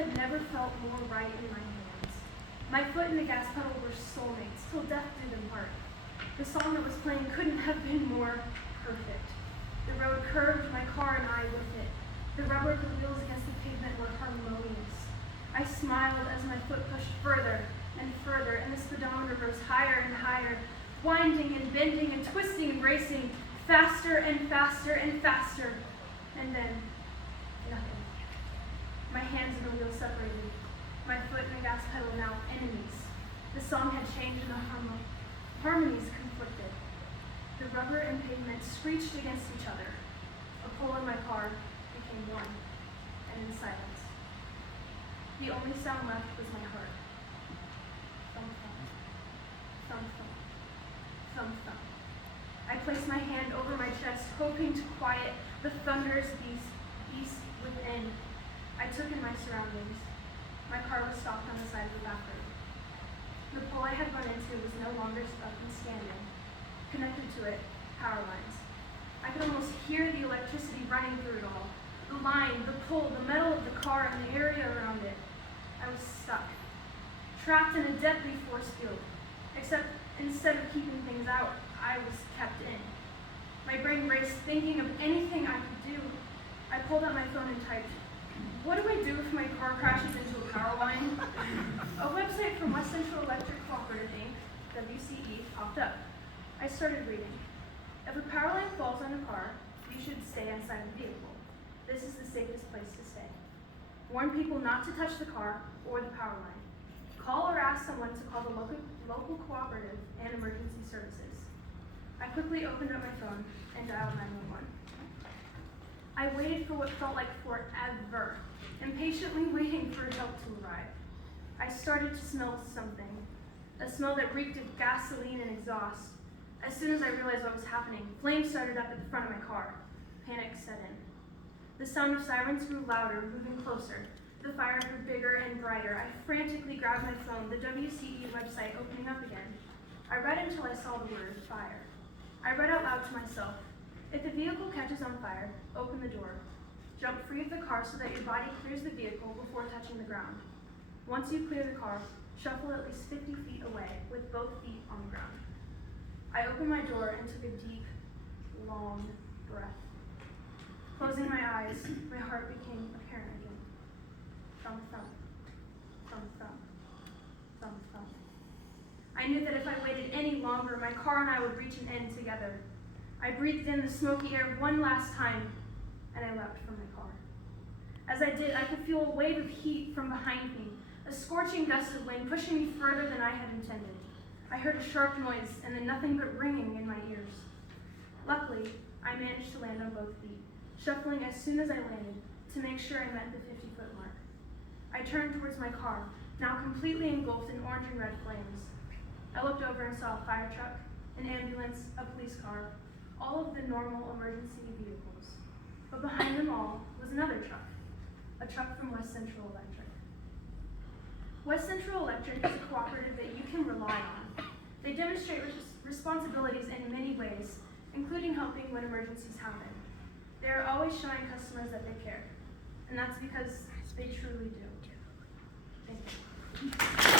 had never felt more right in my hands. My foot and the gas pedal were soulmates, till death do them part. The song that was playing couldn't have been more perfect. The road curved, my car and I with it. The rubber of the wheels against the pavement were harmonious. I smiled as my foot pushed further and further, and the speedometer rose higher and higher, winding and bending and twisting and racing, faster and faster and faster. And then, nothing. My hands and the wheel separated. My foot and the gas pedal now enemies. The song had changed and the harmonies conflicted. The rubber and pavement screeched against each other. A pole in my car became one, and in silence. The only sound left was my heart. Thump, thump, thump, thump, thump, thump. I placed my hand over my chest, hoping to quiet the thunderous beast within. I took in my surroundings. My car was stopped on the side of the back road. The pole I had run into was no longer stuck and standing. Connected to it, power lines. I could almost hear the electricity running through it all. The line, the pole, the metal of the car, and the area around it. I was stuck, trapped in a deadly force field, except instead of keeping things out, I was kept in. My brain raced, thinking of anything I could do. I pulled out my phone and typed, "What do I do if my car crashes into a power line?" A website from West Central Electric Cooperative, Inc., WCE, popped up. I started reading. If a power line falls on a car, you should stay inside the vehicle. This is the safest place to stay. Warn people not to touch the car or the power line. Call or ask someone to call the local cooperative and emergency services. I quickly opened up my phone and dialed 911. I waited for what felt like forever, impatiently waiting for help to arrive. I started to smell something, a smell that reeked of gasoline and exhaust. As soon as I realized what was happening, flames started up at the front of my car. Panic set in. The sound of sirens grew louder, moving closer. The fire grew bigger and brighter. I frantically grabbed my phone, the WCE website opening up again. I read until I saw the word fire. I read out loud to myself, "If the vehicle catches on fire, open the door. Jump free of the car so that your body clears the vehicle before touching the ground. Once you clear the car, shuffle at least 50 feet away with both feet on the ground." I opened my door and took a deep, long breath. Closing my eyes, my heart became apparent again. Thump, thump, thump, thump, thump, thump. I knew that if I waited any longer, my car and I would reach an end together. I breathed in the smoky air one last time, and I leapt from my car. As I did, I could feel a wave of heat from behind me, a scorching gust of wind pushing me further than I had intended. I heard a sharp noise and then nothing but ringing in my ears. Luckily, I managed to land on both feet, shuffling as soon as I landed to make sure I met the 50-foot mark. I turned towards my car, now completely engulfed in orange and red flames. I looked over and saw a fire truck, an ambulance, a police car, all of the normal emergency vehicles. But behind them all was another truck, a truck from West Central Electric. West Central Electric is a cooperative that you can rely on. They demonstrate responsibilities in many ways, including helping when emergencies happen. They are always showing customers that they care, and that's because they truly do. Thank you.